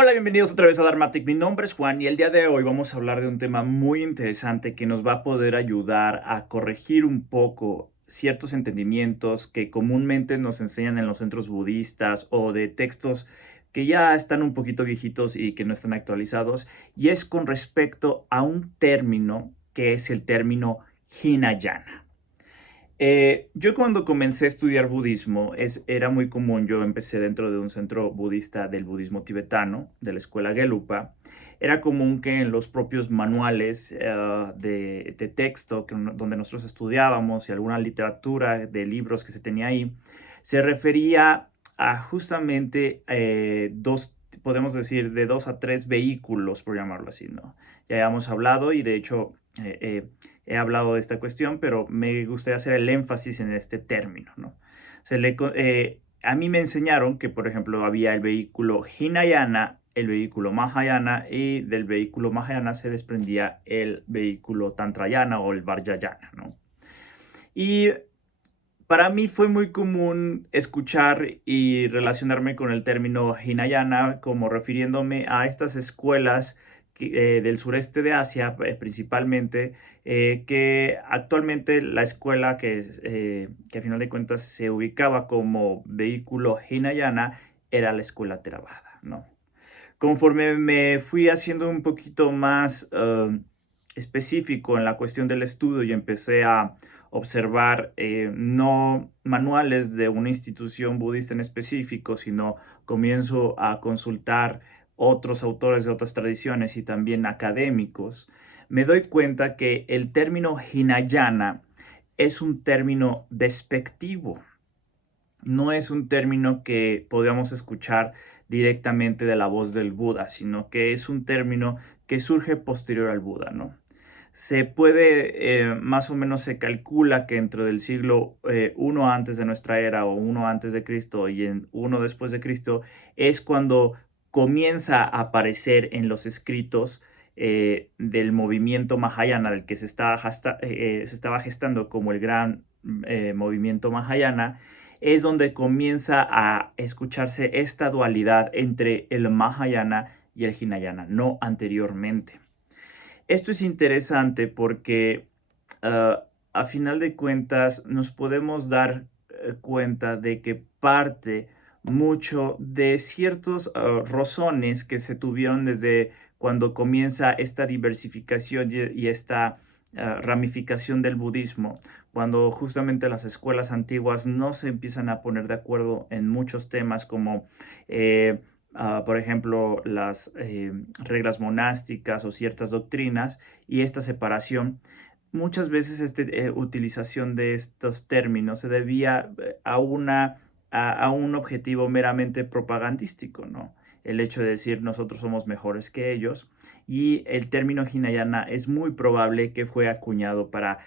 Hola, bienvenidos otra vez a Dharmatic. Mi nombre es Juan y el día de hoy vamos a hablar de un tema muy interesante que nos va a poder ayudar a corregir un poco ciertos entendimientos que comúnmente nos enseñan en los centros budistas o de textos que ya están un poquito viejitos y que no están actualizados, y es con respecto a un término que es el término Hinayana. Yo cuando comencé a estudiar budismo, era muy común, yo empecé dentro de un centro budista del budismo tibetano, de la escuela Gelupa. Era común que en los propios manuales de texto donde nosotros estudiábamos y alguna literatura de libros que se tenía ahí, se refería a justamente podemos decir, de dos a tres vehículos, por llamarlo así, ¿no? Ya habíamos hablado y de hecho he hablado de esta cuestión, pero me gustaría hacer el énfasis en este término, ¿no? A mí me enseñaron que, por ejemplo, había el vehículo Hinayana, el vehículo Mahayana, y del vehículo Mahayana se desprendía el vehículo Tantrayana o el Vajrayana, ¿no? Y para mí fue muy común escuchar y relacionarme con el término Hinayana como refiriéndome a estas escuelas del sureste de Asia, principalmente, que actualmente la escuela que a final de cuentas se ubicaba como vehículo Hinayana era la escuela Theravada, ¿no? Conforme me fui haciendo un poquito más específico en la cuestión del estudio y empecé a observar no manuales de una institución budista en específico, sino comienzo a consultar otros autores de otras tradiciones y también académicos, me doy cuenta que el término Hinayana es un término despectivo. No es un término que podamos escuchar directamente de la voz del Buda, sino que es un término que surge posterior al Buda, ¿no? Se puede, más o menos se calcula que entre del siglo I antes de nuestra era o I antes de Cristo y en I después de Cristo es cuando comienza a aparecer en los escritos del movimiento Mahayana, del que se estaba gestando como el gran movimiento Mahayana, es donde comienza a escucharse esta dualidad entre el Mahayana y el Hinayana, no anteriormente. Esto es interesante porque a final de cuentas nos podemos dar cuenta de que parte mucho de ciertos rozones que se tuvieron desde cuando comienza esta diversificación y esta ramificación del budismo, cuando justamente las escuelas antiguas no se empiezan a poner de acuerdo en muchos temas como por ejemplo, las reglas monásticas o ciertas doctrinas, y esta separación. Muchas veces esta utilización de estos términos se debía a un objetivo meramente propagandístico, ¿no? El hecho de decir nosotros somos mejores que ellos, y el término Hinayana es muy probable que fue acuñado para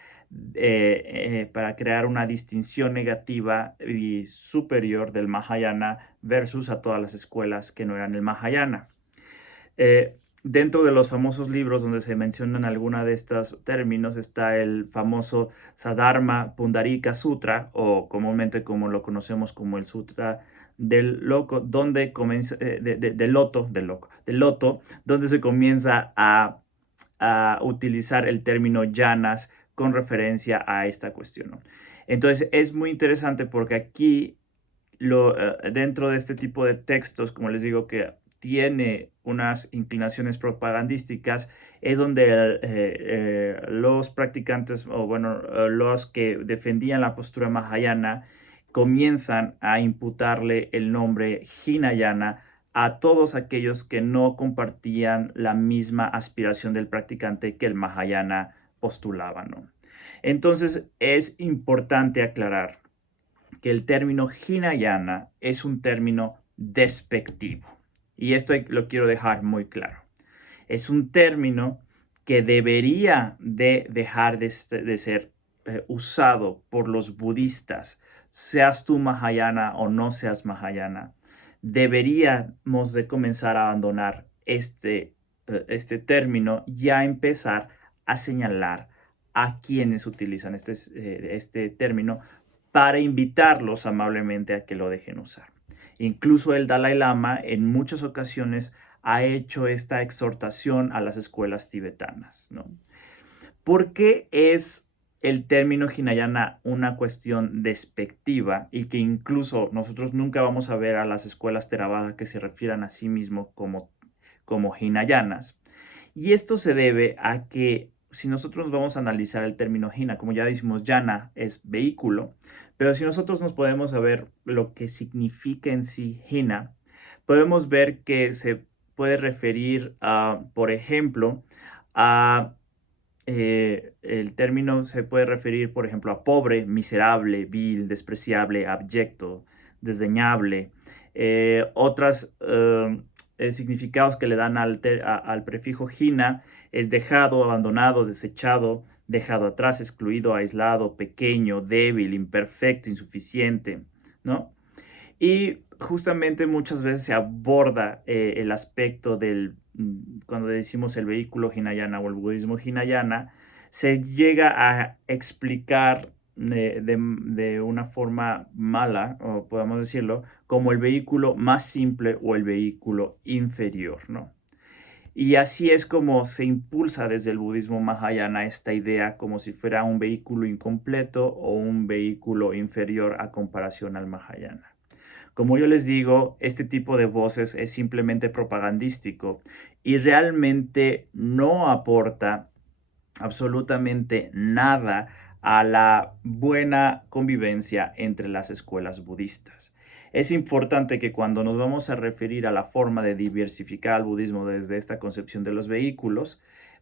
crear una distinción negativa y superior del Mahayana versus a todas las escuelas que no eran el Mahayana. Dentro de los famosos libros donde se mencionan alguna de estos términos está el famoso Sadharma Pundarika Sutra, o comúnmente como lo conocemos como el Sutra del Loco, donde comienza, del loto, donde se comienza a utilizar el término llanas con referencia a esta cuestión, ¿no? Entonces es muy interesante porque aquí dentro de este tipo de textos, como les digo, que tiene unas inclinaciones propagandísticas, es donde los practicantes, o bueno, los que defendían la postura mahayana, comienzan a imputarle el nombre Hinayana a todos aquellos que no compartían la misma aspiración del practicante que el Mahayana postulaba, ¿no? Entonces es importante aclarar que el término Hinayana es un término despectivo. Y esto lo quiero dejar muy claro. Es un término que debería de dejar de ser usado por los budistas, seas tú Mahayana o no seas Mahayana. Deberíamos de comenzar a abandonar este término y a empezar a señalar a quienes utilizan este término para invitarlos amablemente a que lo dejen usar. Incluso el Dalai Lama en muchas ocasiones ha hecho esta exhortación a las escuelas tibetanas, ¿no? ¿Por qué es el término Hinayana una cuestión despectiva y que incluso nosotros nunca vamos a ver a las escuelas Theravada que se refieran a sí mismos como Hinayanas? Y esto se debe a que si nosotros vamos a analizar el término Hina, como ya decimos, Yana es vehículo, pero si nosotros nos podemos saber lo que significa en sí Hina, podemos ver que se puede referir a, por ejemplo, a el término se puede referir, por ejemplo, a pobre, miserable, vil, despreciable, abyecto, desdeñable. Otros significados que le dan al prefijo hina es dejado, abandonado, desechado, dejado atrás, excluido, aislado, pequeño, débil, imperfecto, insuficiente, ¿no? Y justamente muchas veces se aborda el aspecto cuando decimos el vehículo Hinayana o el budismo Hinayana, se llega a explicar de una forma mala, o podemos decirlo, como el vehículo más simple o el vehículo inferior, ¿no? Y así es como se impulsa desde el budismo Mahayana esta idea como si fuera un vehículo incompleto o un vehículo inferior a comparación al Mahayana. Como yo les digo, este tipo de voces es simplemente propagandístico y realmente no aporta absolutamente nada a la buena convivencia entre las escuelas budistas. Es importante que cuando nos vamos a referir a la forma de diversificar al budismo desde esta concepción de los vehículos,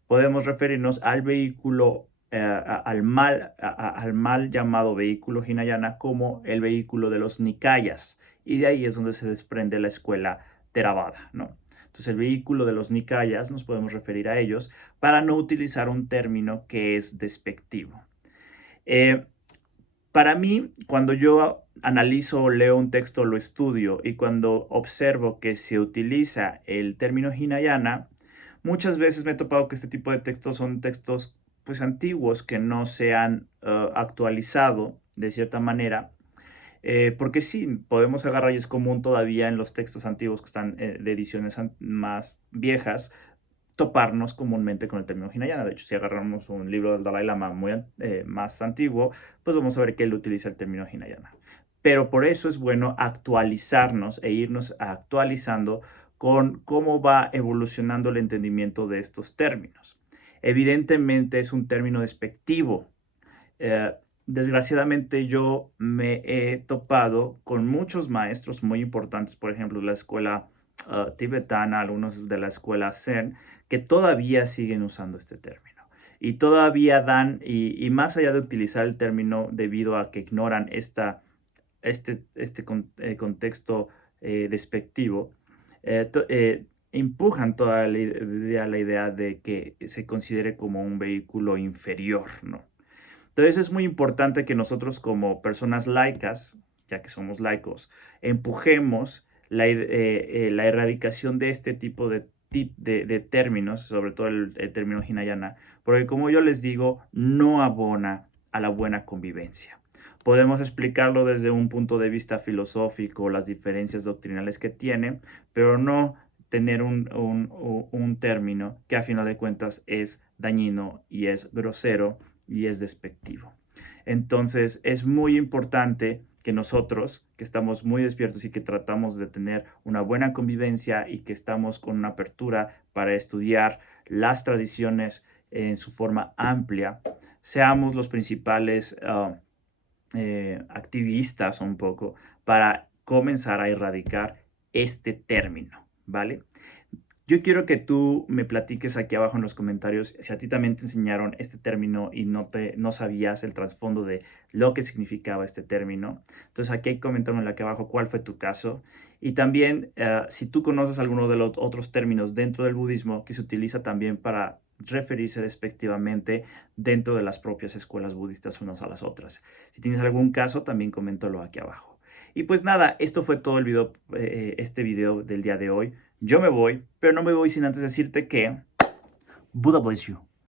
podemos referirnos al vehículo, al mal llamado vehículo Hinayana como el vehículo de los Nikayas. Y de ahí es donde se desprende la escuela Theravada, ¿no? Entonces, el vehículo de los Nikayas nos podemos referir a ellos para no utilizar un término que es despectivo. Eh, para mí, cuando yo analizo o leo un texto, lo estudio y cuando observo que se utiliza el término Hinayana, muchas veces me he topado que este tipo de textos son textos pues antiguos que no se han actualizado de cierta manera. Porque sí, podemos agarrar y es común todavía en los textos antiguos que están de ediciones más viejas, toparnos comúnmente con el término Hinayana. De hecho, si agarramos un libro del Dalai Lama más antiguo, pues vamos a ver que él utiliza el término Hinayana. Pero por eso es bueno actualizarnos e irnos actualizando con cómo va evolucionando el entendimiento de estos términos. Evidentemente es un término despectivo. Eh, Desgraciadamente yo me he topado con muchos maestros muy importantes, por ejemplo, de la escuela tibetana, algunos de la escuela Zen, que todavía siguen usando este término. Y todavía dan, y más allá de utilizar el término debido a que ignoran contexto despectivo, empujan toda la idea de que se considere como un vehículo inferior, ¿no? Entonces es muy importante que nosotros como personas laicas, ya que somos laicos, empujemos la erradicación de este tipo de términos, sobre todo el término Hinayana, porque como yo les digo, no abona a la buena convivencia. Podemos explicarlo desde un punto de vista filosófico, las diferencias doctrinales que tiene, pero no tener un término que a final de cuentas es dañino y es grosero y es despectivo. Entonces es muy importante que nosotros, que estamos muy despiertos y que tratamos de tener una buena convivencia y que estamos con una apertura para estudiar las tradiciones en su forma amplia, seamos los principales activistas un poco para comenzar a erradicar este término, ¿vale? Yo quiero que tú me platiques aquí abajo en los comentarios si a ti también te enseñaron este término y no sabías el trasfondo de lo que significaba este término. Entonces aquí coméntame aquí abajo cuál fue tu caso. Y también si tú conoces alguno de los otros términos dentro del budismo que se utiliza también para referirse despectivamente dentro de las propias escuelas budistas unas a las otras. Si tienes algún caso, también coméntalo aquí abajo. Y pues nada, esto fue todo el video, este video del día de hoy. Yo me voy, pero no me voy sin antes decirte que Buddha bless you.